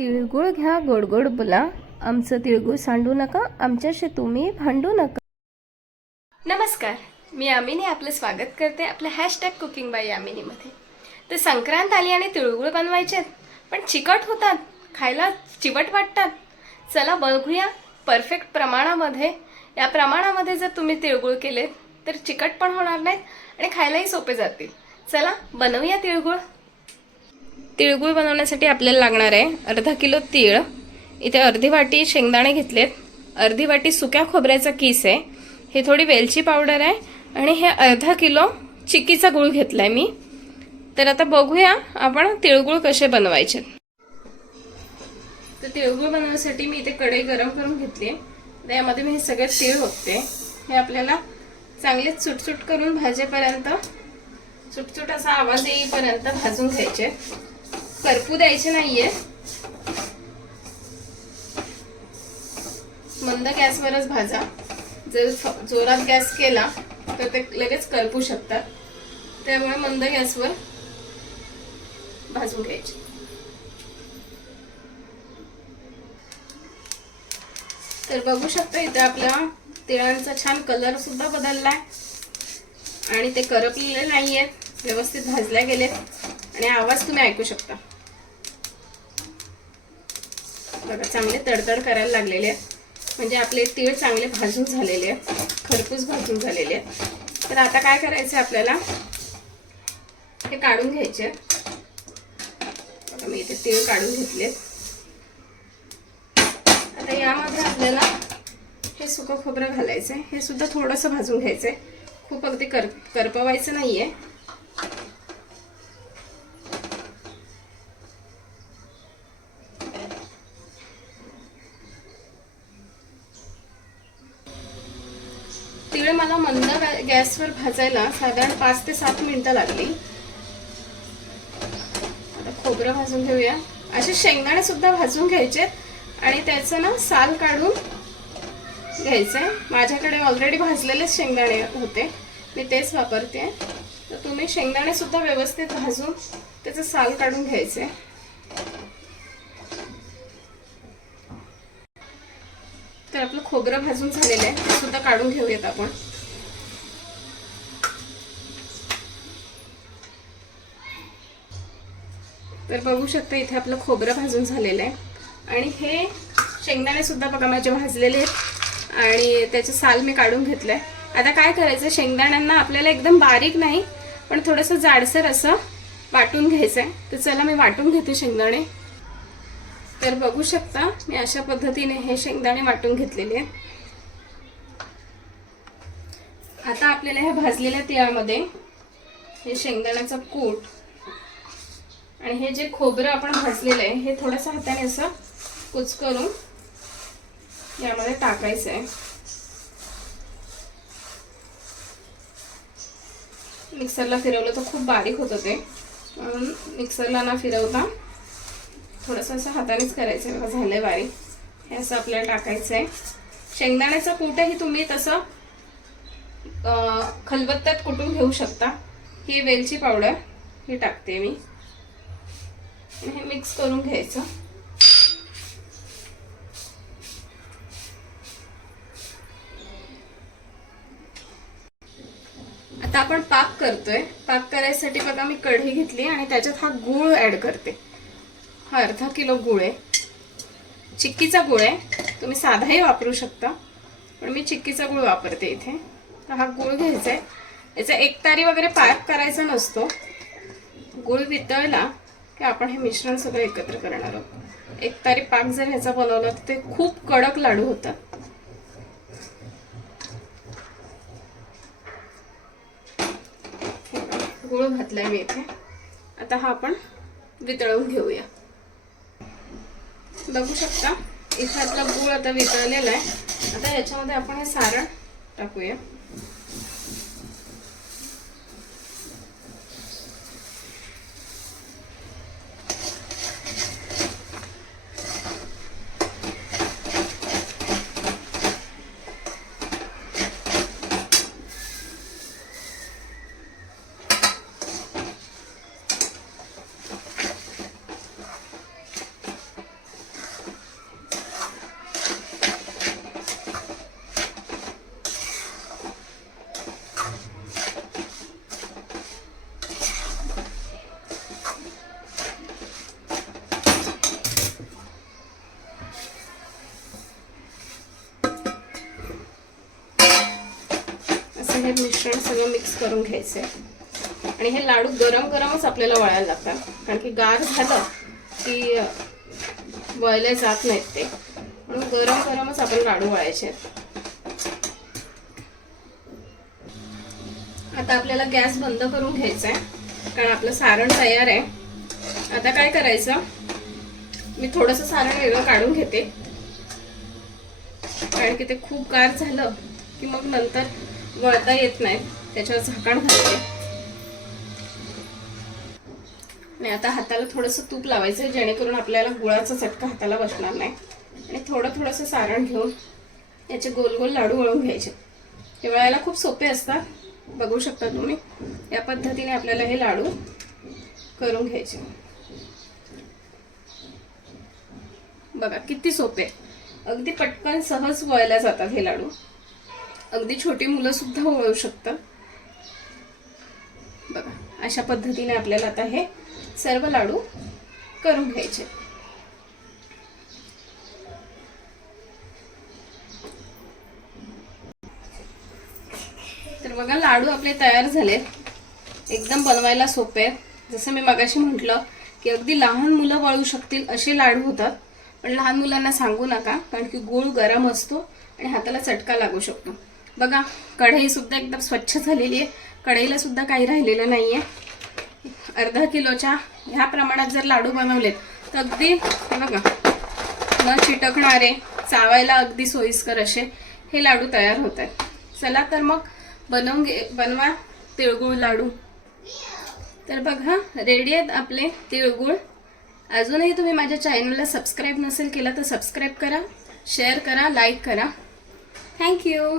तिळगुळ घ्या गोड गोड बोला, आमचं तिळगुळ सांडू नका, आमच्याशी तुम्ही भांडू नका. नमस्कार, मी यामिनी आपलं स्वागत करते आपल्या हॅशटॅग कुकिंग बाय यामिनीमध्ये. तर संक्रांत आली आणि तिळगुळ बनवायचे पण चिकट होतात, खायला चिवट वाटतात. चला बघूया परफेक्ट प्रमाणामध्ये. या प्रमाणामध्ये जर तुम्ही तिळगुळ केले तर चिकट पण होणार नाहीत आणि खायलाही सोपे जातील. चला बनवूया तिळगुळ. तिळगुळ बनवण्यासाठी आपल्याला लागणार आहे अर्धा किलो तीळ, इथे अर्धी वाटी शेंगदाणे घेतलेत, अर्धी वाटी सुक्या खोबऱ्याचा किस आहे, हे थोडी वेलची पावडर आहे आणि हे अर्धा किलो चिक्कीचा गुळ घेतलाय मी. तर आता बघूया आपण तिळगुळ कसे बनवायचे. तर तिळगुळ बनवण्यासाठी मी इथे कढई गरम करून घेतली. त्यामध्ये मी हे सगळे तीळ ओतते. हे आपल्याला चांगले चुटचुट करून भाजेपर्यंत, चुटचुट असा आवाज येईपर्यंत भाजून घ्यायचे. करपू द्यायचे नाहीये, मंद गॅसवरच भाजा. जर जोरात गॅस केला तर ते लगेच करपू शकतात, त्यामुळे मंद गॅसवर भाजून घ्यायचे. तर बघू शकता इथे आपल्या तिळांचा छान कलर सुद्धा बदललाय आणि ते करपलेले नाहीये, व्यवस्थित भाजले गेलेत आणि आवाज तुम्ही ऐकू शकता. बघा चांगले तडतड करायला लागलेले आहेत, म्हणजे आपले तीळ चांगले भाजून झालेले आहेत, खरपूस भाजून झालेले आहेत. तर आता काय करायचं आपल्याला, हे काढून घ्यायचे. बघा मी इथे तीळ काढून घेतलेत. आता यामध्ये आपल्याला हे सुकं खोबरं घालायचंय, हे सुद्धा थोडंसं भाजून घ्यायचंय, खूप अगदी करपवायचं नाहीये. तीळ मला मंद गॅसवर भाजायला साधारण 5 ते 7 मिनिटं लागली. आता खोबरं भाजून घेऊया. असे शेंगदाणे सुद्धा भाजून घ्यायचे आणि त्याचं ना साल काढून घ्यायचंय. माझ्याकडे ऑलरेडी भाजलेले शेंगदाणे होते, मी तेच वापरते. तर तुम्ही शेंगदाणे सुद्धा व्यवस्थित भाजून त्याचं साल काढून घ्यायचंय. तर आपलं खोबरं भाजून झालेलं आहे, ते सुद्धा काढून घेऊयात आपण. तर बघू शकता इथे आपलं खोबरं भाजून झालेलं आहे आणि हे शेंगदाणे सुद्धा बघा माझे भाजलेले आहेत आणि त्याचे साल मी काढून घेतलंय. आता काय करायचं, शेंगदाण्यांना आपल्याला एकदम बारीक नाही पण थोडंसं जाडसर असं वाटून घ्यायचंय. तर चला मी वाटून घेते शेंगदाणे. तर बघू शकता मी अशा पद्धतीने हे शेंगदाणे वाटून घेतलेले आहेत. आता आपल्याला ह्या भाजलेल्या तिळामध्ये हे शेंगदाण्याचा कूट आणि हे जे खोबरं आपण भाजलेलं आहे हे थोडंसं हाताने असं कुचकरून यामध्ये टाकायचं आहे. मिक्सरला फिरवलं तर खूप बारीक होतं ते, म्हणून मिक्सरला न फिरवता थोडंसं असं हातानेच करायचं आहे. झालंय बारीक, हे असं आपल्याला टाकायचं आहे. शेंगदाण्याचं कूटही तुम्ही तसं खलबत्त्यात कुटून घेऊ शकता. ही वेलची पावडर ही टाकते मी, हे मिक्स करून घ्यायचं. आता आपण पाक करतोय. पाक करायसाठी बघा मी कढई घेतली आणि त्याच्यात हा गूळ ऍड करते. हा अर्धा किलो गूळ आहे, चिक्कीचा गूळ आहे. तुम्ही साधाही वापरू शकता पण मी चिक्कीचा गूळ वापरते इथे. तर हा गूळ घ्यायचा आहे. याचा एकतारी वगैरे पाक करायचा नसतो. गूळ वितळला की आपण हे मिश्रण सगळं एकत्र करणार आहोत. एकतारी पाक जर ह्याचा बनवला तर ते खूप कडक लाडू होतात. गूळ घातलाय मी इथे. आता हा आपण वितळवून घेऊया. बघू शकता इथे आपला गूळ आता वितळलेला आहे. आता याच्यामध्ये आपण हे सारण टाकूया. मिश्रण सगळं मिक्स करून घ्यायचं आहे. आणि हे लाडू गरम गरमच आपल्याला वळायला लागतात, कारण की गार झालं की वळले जात नाहीत ते, म्हणून गरम गरमच आपण लाडू वळायचे आहेत. आता आपल्याला गॅस बंद करून घ्यायचा आहे, कारण आपलं सारण तयार आहे. आता काय करायचं, मी थोडंसं सारण वेगळं काढून घेते, कारण की ते खूप गार झालं की मग नंतर वळता येत नाही, त्याच्यावर झाकण घालते. आणि आता हाताला थोडंसं तूप लावायचं, जेणेकरून आपल्याला गुळाचा चटका हाताला बसणार नाही. आणि थोडंसं सारण घेऊन याचे गोल गोल लाडू वळून घ्यायचे. हे वळायला खूप सोपे असतात, बघू शकता तुम्ही. या पद्धतीने आपल्याला हे लाडू करून घ्यायचे. बघा किती सोपे, अगदी पटकन सहज वळल्या जातात हे लाडू. अगदी छोटी मुलं सुद्धा वळू शकतात. बघा अशा पद्धतीने आपल्याला आता हे सर्व लाडू करून घ्यायचे. तर बघा लाडू आपले तयार झाले, एकदम बनवायला सोपे. जसं मी मगाशी म्हटलं की अगदी लहान मुलं वळू शकतील असे लाडू होतात. पण लहान मुलांना सांगू नका, कारण की गूळ गरम असतो आणि हाताला चटका लागू शकतो. बघा कढई सुद्धा एकदम स्वच्छ झालेली आहे, कढईला सुद्धा काही राहिलेलं नाहीये. अर्धा किलोच्या ह्या प्रमाणात जर लाडू बनवलेत तर अगदी हे बघा न चिटकणारे, चावायला अगदी सोयीस्कर असे हे लाडू तयार होत आहेत. चला तर मग बनवा तिळगुळ लाडू. तर बघा रेडी आहेत आपले तिळगुळ. अजूनही तुम्ही माझ्या चॅनलला सबस्क्राईब नसेल केलं तर सबस्क्राईब करा, शेअर करा, लाईक करा. थँक्यू.